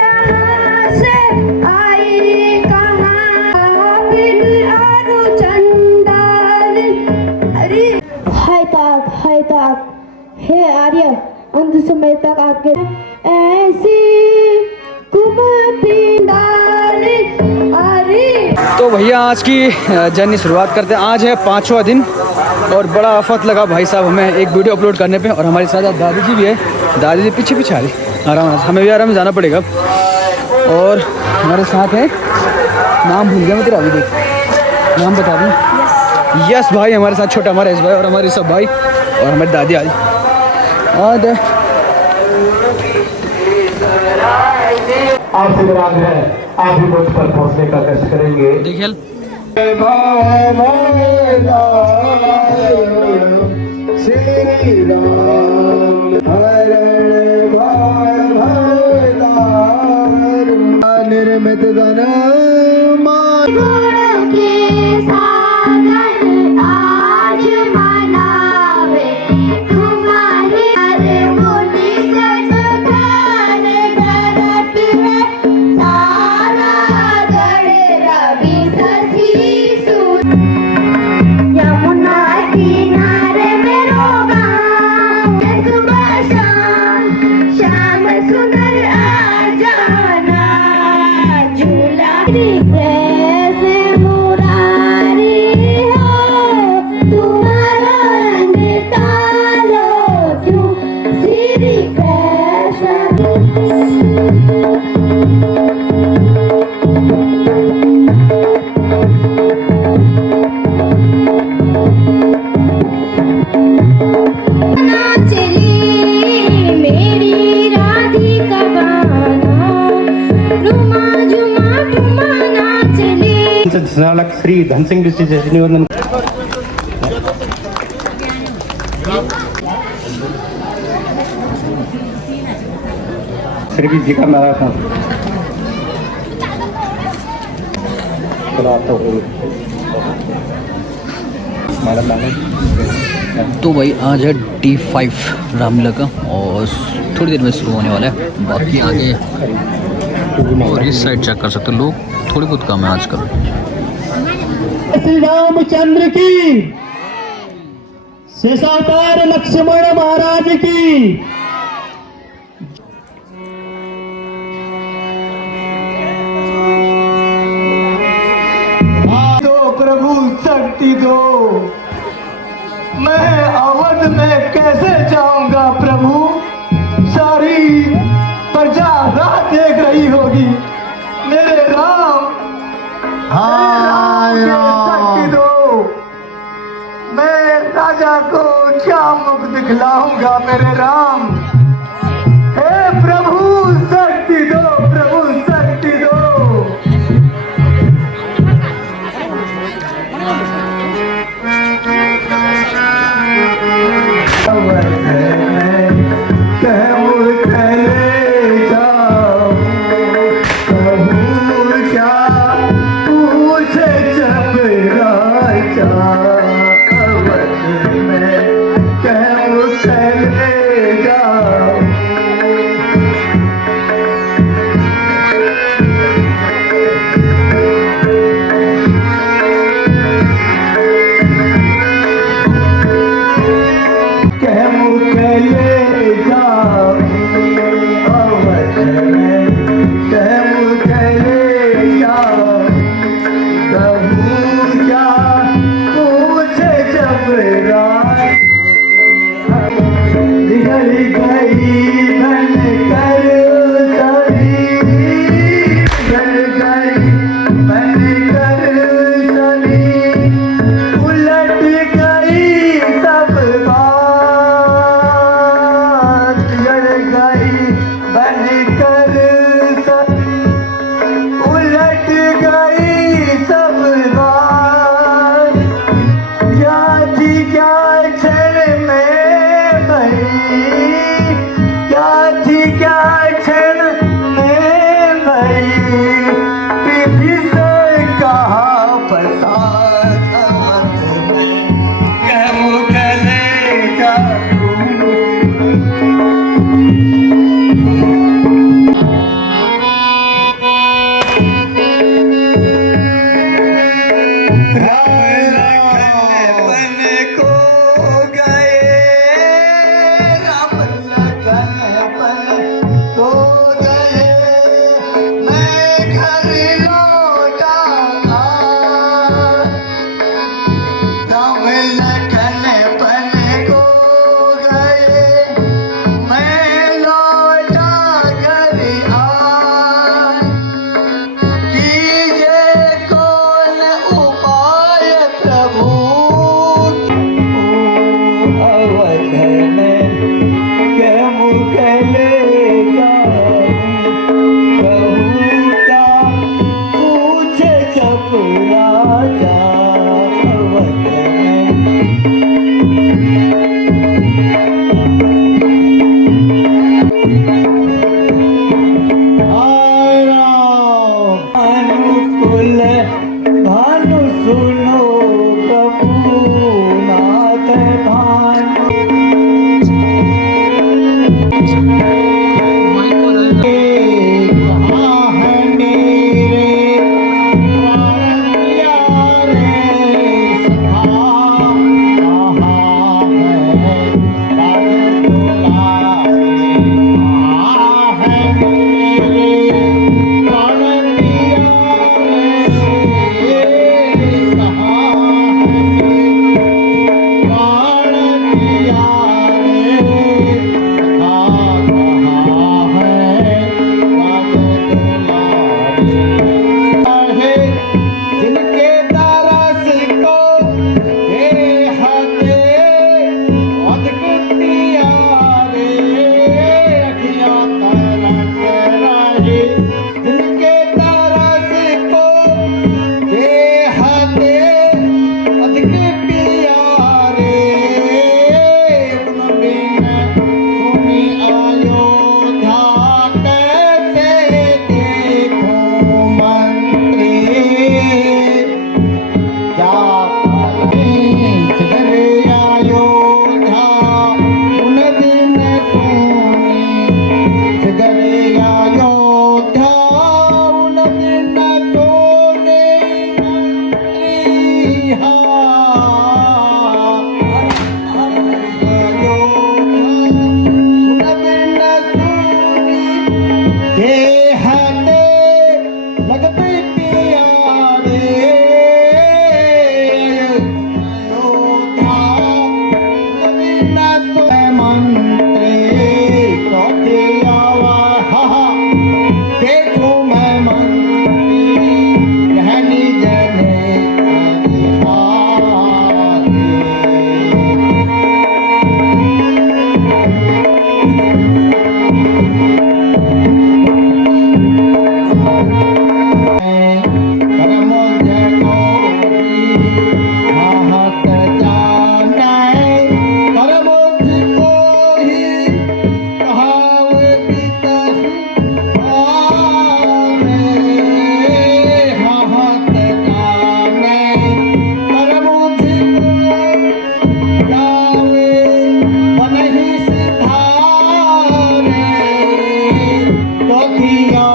यहाँ से आई कहाँ बिन आरु चंडाल अरे हाय तात हे आर्य अंत समय तक आपके ऐसी कुमति डाल अरे। तो भैया आज की जर्नी शुरुआत करते हैं। आज है 5वां दिन और बड़ा आफत लगा भाई साहब हमें एक वीडियो अपलोड करने पे। और हमारे साथ दादी जी भी है, दादी जी पीछे पीछे आ रही, आराम हमें भी आराम में जाना पड़ेगा। और हमारे साथ है, नाम भूल गया मैं तेरा, अभी देख नाम बता दूँ। यस भाई हमारे साथ, छोटा हमारा यस भाई और हमारे सब भाई और हमारी दादी आ रही। और आपसे विराम है, आप भी मुझ पर पहुंचने का कष्ट करेंगे। देखिए श्री राम निर्मित धन आज मनावे तुम्हारी अरे बोली जगधान धरत है सारा गढ़ रवि सखी सुन यमुना किनारे मेरो गाँव सुबह शाम श्याम सुंदर आ जाना झूला कैसे मुरारी हो तुम्हारा निकालो क्यों श्री कृष्ण। चली मेरी राधिका बाना रुमा झुमा ठुमा नाचली। संचालक श्री धन सिंह जी से निवेदन। श्री जी का मैराथन तो भाई आज है D5 रामलीला का और थोड़ी देर में शुरू होने वाला है। बाकी आगे और इस साइड चेक कर सकते हो, लोग थोड़ी बहुत कम है आजकल। श्री रामचंद्र की, शेषावतार लक्ष्मण महाराज की। दो प्रभु शक्ति दो, मैं अवध में कैसे जाऊंगा प्रभु, सारी प्रजा राह देख रही होगी। मेरे राम शक्ति दो, मैं राजा को क्या मुख दिखलाऊंगा मेरे राम। हे प्रभु शक्ति दो, प्रभु शक्ति दो। जा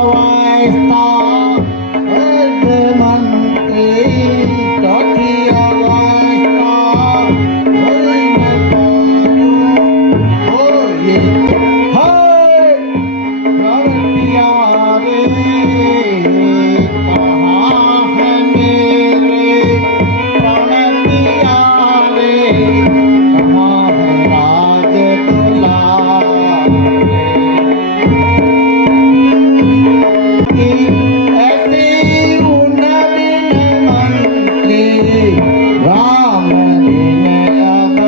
अवस्था मंत्री चौथी अवस्था राम दिन अब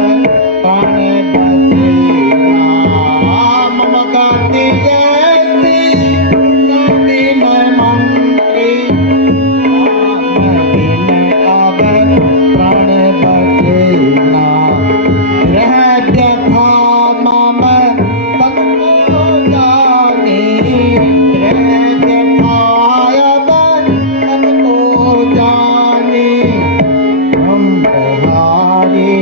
कौन बचे राम गाती जैसी दिन मंत्री राम दिन अब प्राण बचे ना रह व्यथा मम तन को जानी रह व्यथा अब तन को जानी हम बहारे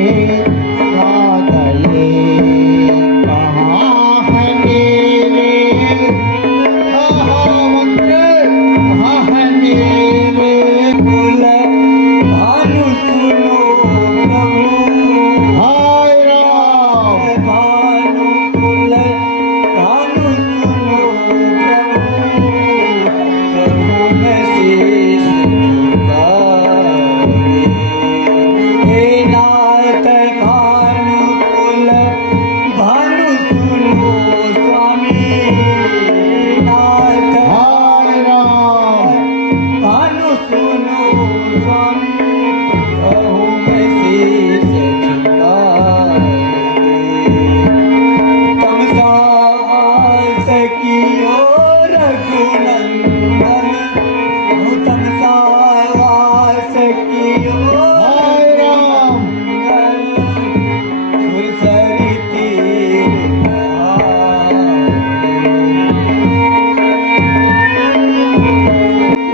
कागले कहाँ है मेरे कहाँ है मेरे कुल भानु सुनो प्रभु हाय राम भानु कुल भानु सुनो प्रभु मैं शीश झुकाए हे नाथ भानुकुल भानु सुनो स्वामी नाथ हाय राम भानु सुनो स्वामी कहूँ मैं शीश झुकाए तम सावास कियो रघुनंदन तम सावास कियो हाय राम सुरसरी तीर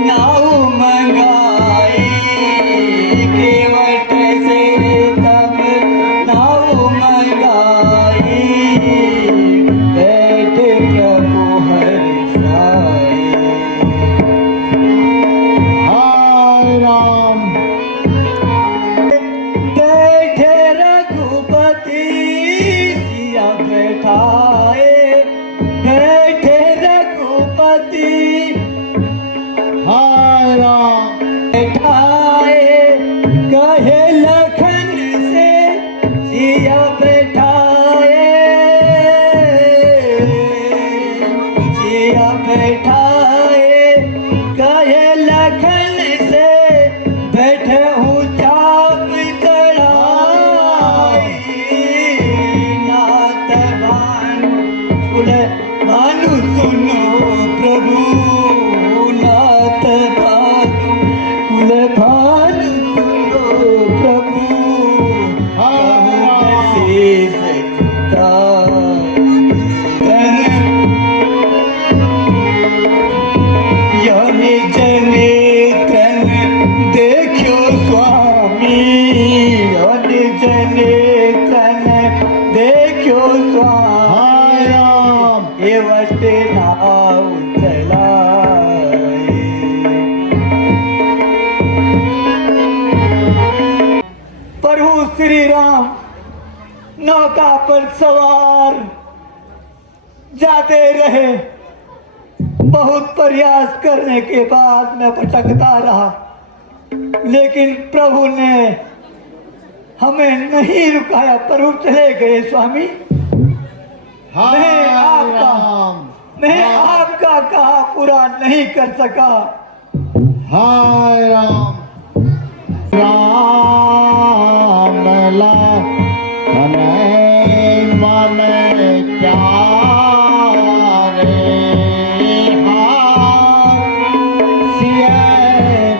नाऊ मंगाई केवट से तब नाऊ मंगाई बैठ प्रभु हरि साई हाय राम बैठे रघुपति सिया बैठाए बैठे रघुपति हाय राम बैठाए कहे लखन से सिया बैठाए सिया बैठाए कहे लखन से बैठे हूँ चाप चढ़ाई नाथ भानु सुनो प्रभु नाथ भानु सुनो प्रभु शीश यानी जने तन देखो स्वामी यानी जने तन देखो स्वामी राम ये वस्ते नाव चलाए प्रभु श्री राम नौका पर सवार जाते रहे बहुत प्रयास करने के बाद मैं भटकता रहा लेकिन प्रभु ने हमें नहीं रुकाया प्रभु चले गए स्वामी मैं आपका कहा पूरा नहीं कर सका हाय राम राम ला हमें मन प्यारे सिया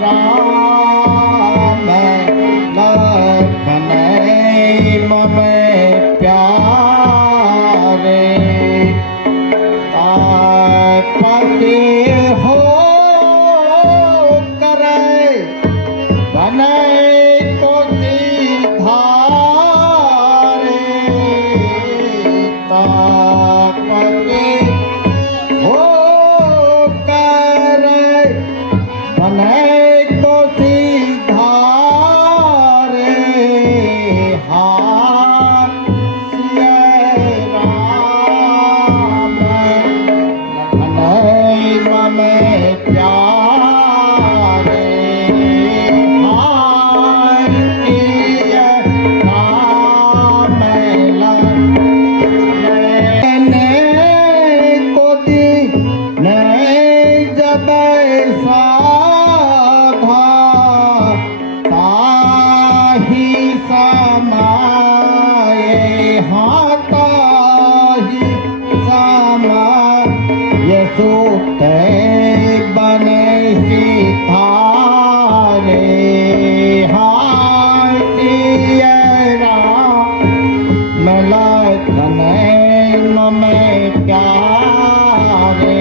राम लखन मम प्यारे पति हो करे बने तो बैसा था ताही समाए हाँ ताही समाए सूत बने सितारे हाय सियरा मलखन में प्यारे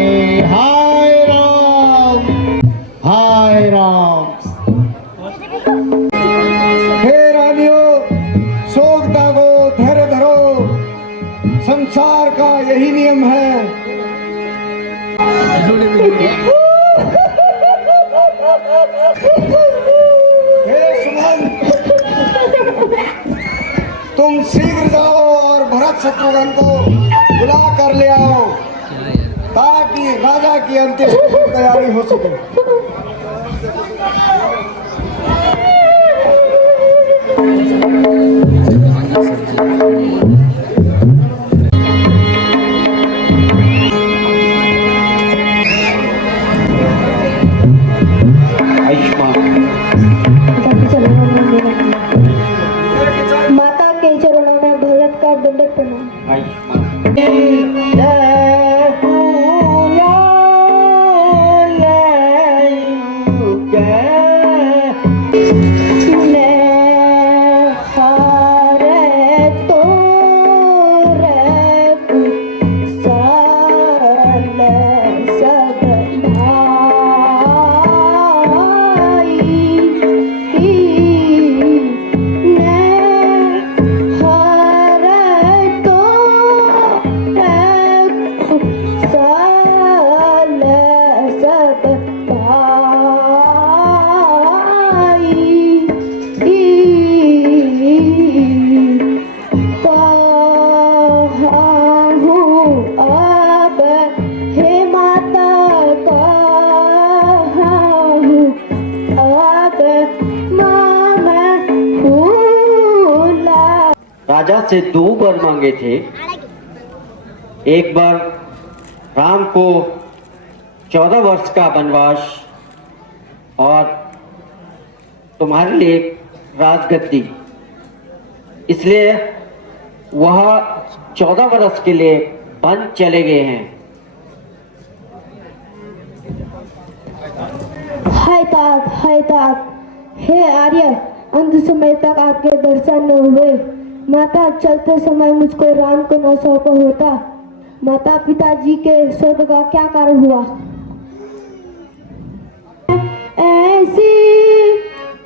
हाय राम हे रानियों शोक दागो धैर्य धरो संसार का यही नियम है हे सुमन तुम शीघ्र जाओ और भरत शत्रुघ्न को बुला कर ले आओ ताकि राजा की अंत्येष्टि की तैयारी हो सके माता के चरणों में भरत का दंडवत प्रणाम। राजा से 2 वर मांगे थे। एक बार राम को 14 वर्ष का वनवास और तुम्हारे लिए राजगद्दी, इसलिए वह 14 वर्ष के लिए वन चले गए हैं। हाय तात हे आर्य अंत समय तक आपके दर्शन न हुए। माता चलते समय मुझको राम को न सौंपा होता। माता पिताजी के स्वर्ग का क्या कारण हुआ? ऐसी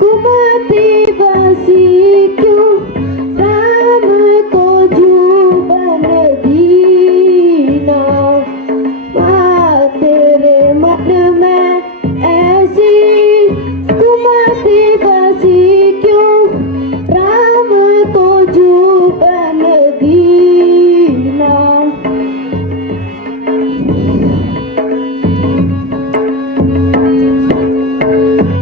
कुमाती बासी क्यों राम को जुबन दीना। माँ तेरे मन में ऐसी कुमाती बासी क्यों राम को जुबन दीना।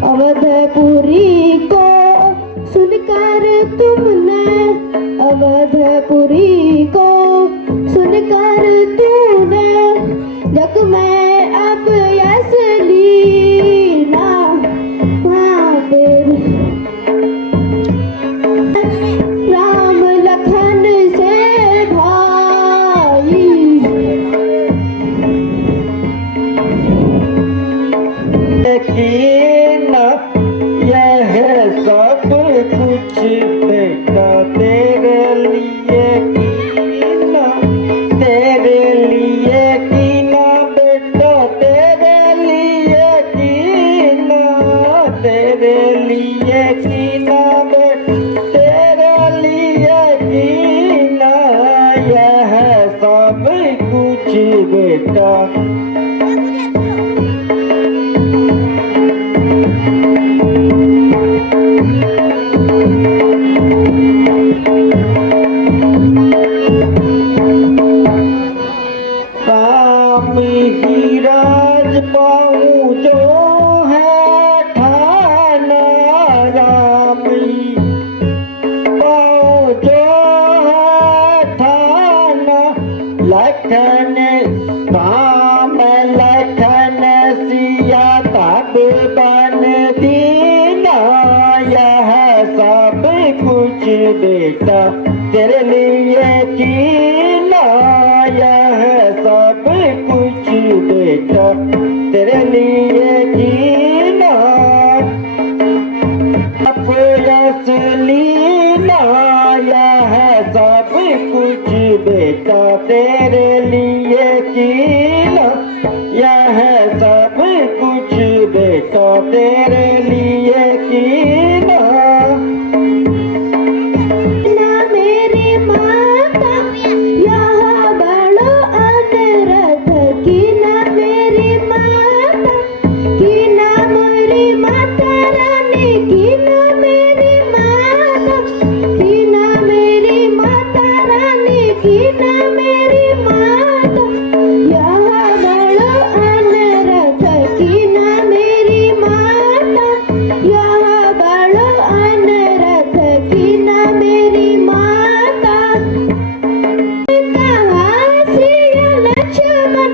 अवधपुरी को सुनकर तुमने, अवधपुरी को सुनकर तूने जग में अब यश लीना। हाँ तेरी राम लखन से भाई लेकिन यह सब कुछ बेटा तेरे लिए कीना, तेरे लिए कीना बेटा, तेरे लिए कीना, तेरे लिए कीना बेटा, तेरे लिए कीना यह सब कुछ बेटा। राम ही राज पाऊं जो है ठाना, राम ही पाऊं जो है ठाना। लखन राम लखन सी सब बन दीना, यह सब कुछ बेटा तेरे लिए कीना, यह सब कुछ बेटा तेरे लिए कीना। अपयस लीना, यह सब कुछ बेटा तेरे लिए कीना, यह सब कुछ बेटा तेरे लिए कीना। ना मेरी माता यहाँ बड़ो अनरथ की, ना मेरी माता की, ना मेरी माता रानी की, ना मेरी माता की, ना मेरी माता रानी की, ना मेरी माता यहाँ बड़ो अनरथ की, ना मेरी माता यहाँ बड़ो अनरथ की, ना मेरी माता। कहाँ सिया लक्ष्मण,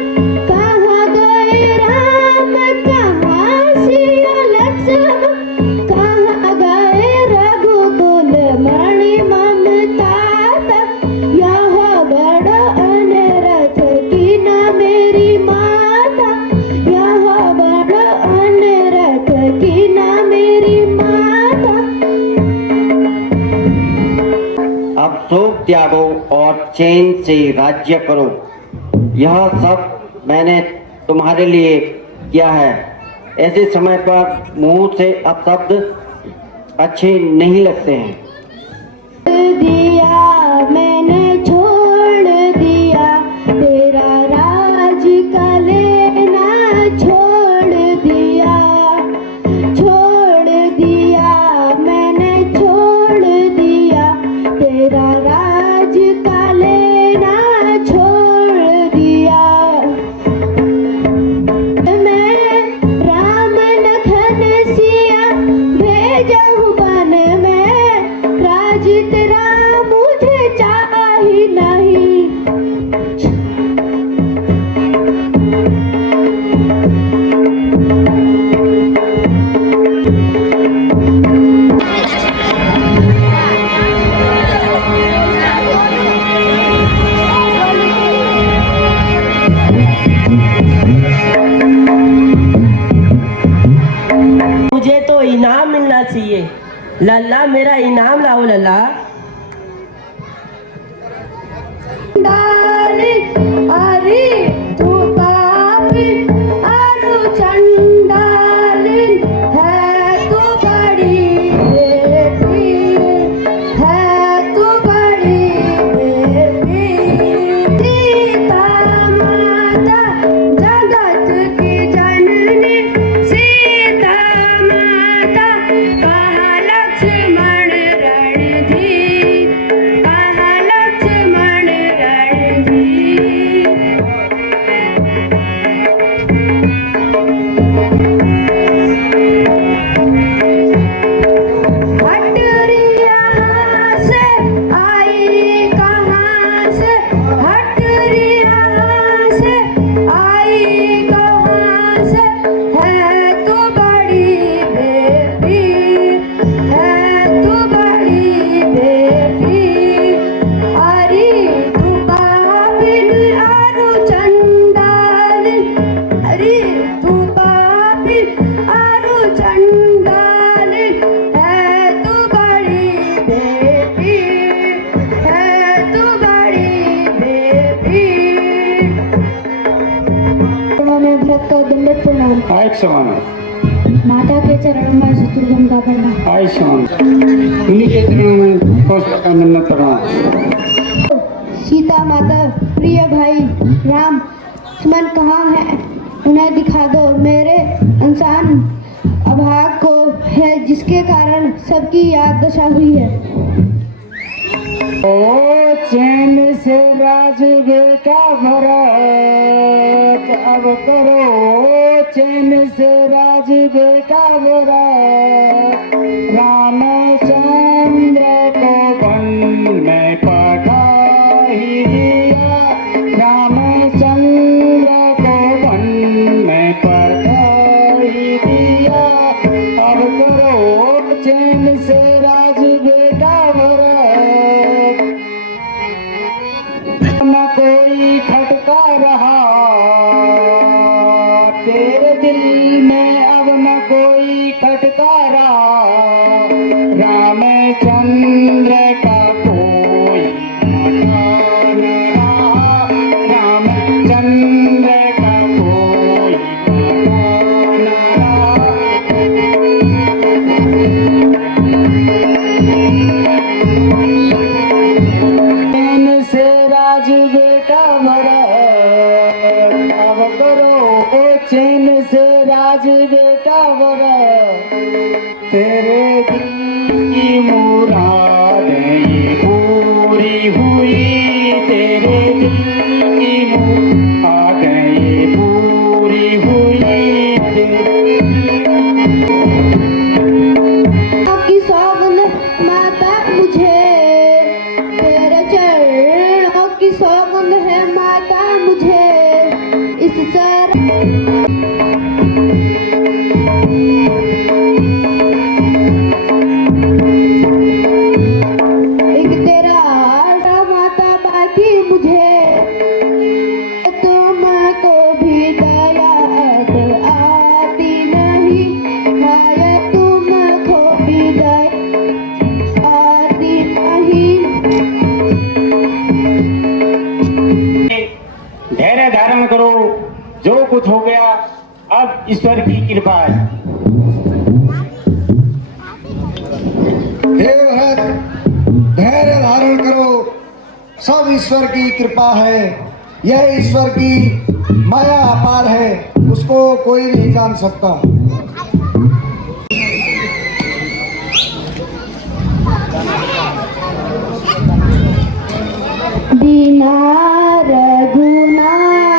कहाँ गए राम, कहाँ सिया लक्ष्मण, कहाँ गए रघुकुल मणि ममता। यहाँ बड़ा अनरथ की, ना मेरी माता यहाँ बड़ा अनरथ की, ना मेरी माता। अब शोक त्यागो और चैन से राज्य करो, यह सब मैंने तुम्हारे लिए किया है। ऐसे समय पर मुंह से अपशब्द अच्छे नहीं लगते हैं। दिया मैंने छोड़ दिया, तेरा राज का लेना छोड़ दिया, छोड़ दिया मैंने छोड़ दिया, तेरा राज का लेना छोड़ दिया। मैं राम लखन सिया भेजहूँ बन में, राज तेरा मुझे चाही नहीं। मुझे तो इनाम मिलना चाहिए। लल्ला मेरा इनाम लाओ लल्ला। अरे तू पापी अरु चंडालिन है, तू बड़ी बेटी है, तू बड़ी बेटी। सीता माता जगत की जननी, सीता माता कहाँ लक्ष्मण रणधीर, कहाँ लक्ष्मण रणधीर। आयुष्मान माता के चरणों में शत्रुघ्न का प्रणाम। आयुष्मान उन्हीं के चरणों में कौशल का मन्नत प्रणाम। सीता माता प्रिय भाई राम लक्ष्मण कहाँ हैं, उन्हें दिखा दो। मेरे इंसान अभाग को है जिसके कारण सबकी याद दशा हुई है। ओ चैन से राज बेटा भरत अब करो, चैन से राज बेटा भरत। रामचंद्र को वन में पठा ही दिया, रामचंद्र को वन में पठा ही दिया। दिल में अब न कोई खटकारा, रामचंद्र का कोई मकान रहा, रामचंद्र का कोई मकान रहा। चैन से राज बेटा भरा, अब करो ओ चैन से राज बेटा भरा, तेरे दिल की मुरादें ये पूरी हुई, तेरे दिल की मुरादें ये पूरी हुई। आपकी सौगंध माता मुझे, तेरे चरणों की सौगंध है माता मुझे, इस सर एक तेरा आशा माता बाकी मुझे, तुमको भी दया अब आती नहीं, माया तुमको भी दया आती नहीं। धैर्य धारण करो, जो कुछ हो गया अब ईश्वर की कृपा है। हे भरत, धैर्य धारण करो, सब ईश्वर की कृपा है। यह ईश्वर की माया अपार है, उसको कोई नहीं जान सकता। बिना रघुनाथ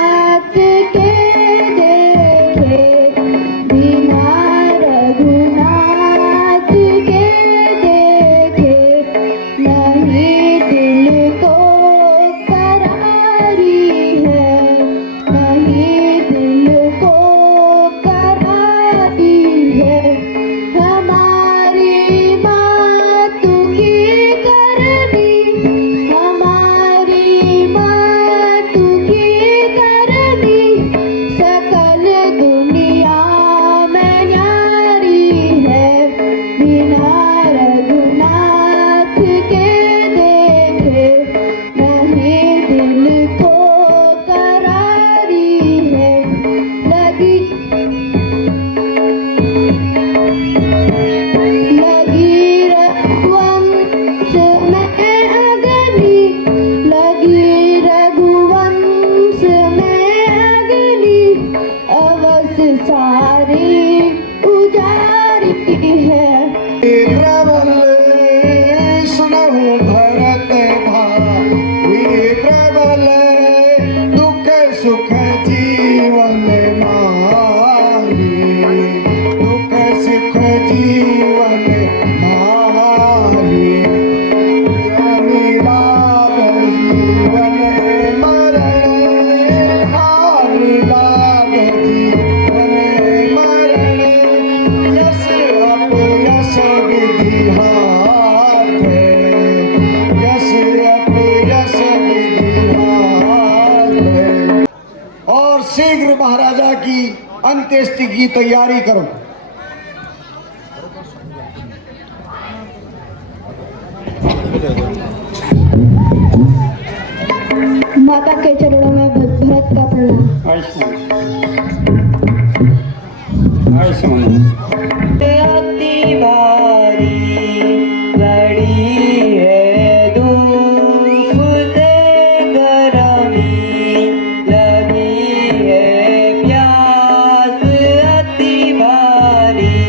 के देखे, बिना रघुनाथ के देखे, नहीं दिल को करारी है, नहीं दिल को करारी है। हमारी मात की करनी, हमारी मात की करनी, सकल दुनिया में न्यारी है, बिना रघुनाथ के देखे, नहीं दिल को करारी है। लगी रघुवंश में अग्नि, लगी रघुवंश में अग्नि, अवश्य सारी उजारी है। प्रबल सुनहु भरत भाई, प्रबल दुख सुख जीवन माही, दुख सुख जीवन माही। अनिलाभ जीवन मरण, अनिलाभ जीवन मरण, यश अपयश विधि हाथ है, यश अपयश विधि हाथ है। और शीघ्र महाराजा की अंत्येष्टि की तैयारी करो। माता के चरणों में भरत का प्रणाम। अति भारी घड़ी है, धूप से गरमी लगी है, प्यास अति भारी,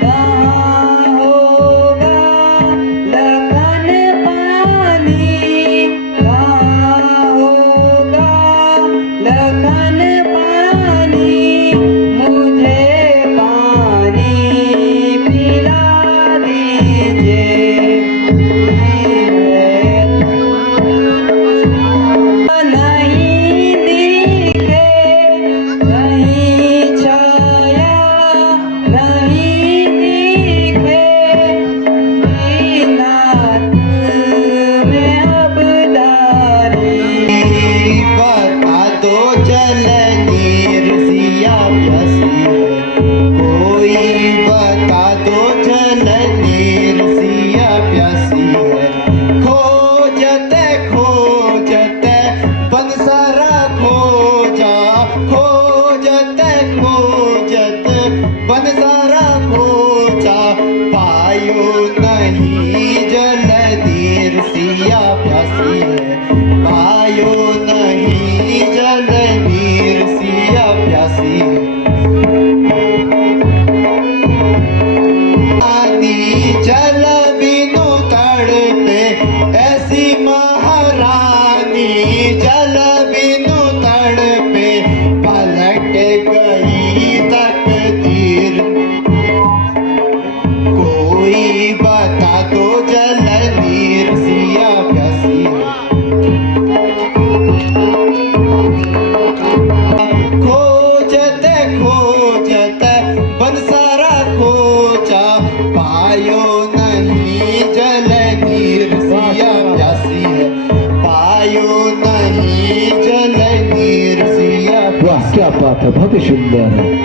कहाँ होगा लखन पानी, कहाँ होगा लखन पानी, मुझे पानी बनसारा खोचा पायो नहीं जल नीर सिया प्यासी है पायो नहीं जल नीर सिया प्यासी है जल बिनु तड़पे ऐसी महारानी जल बिनु तड़पे पलट गई तकदीर कोई बता दो जल नीर सिया प्यासी खोजते खोजते बनसारा खोजा पायो नहीं जल नीर सिया प्यासी है पायो नहीं जल नीर सिया वाह क्या बात है, बहुत ही सुंदर है।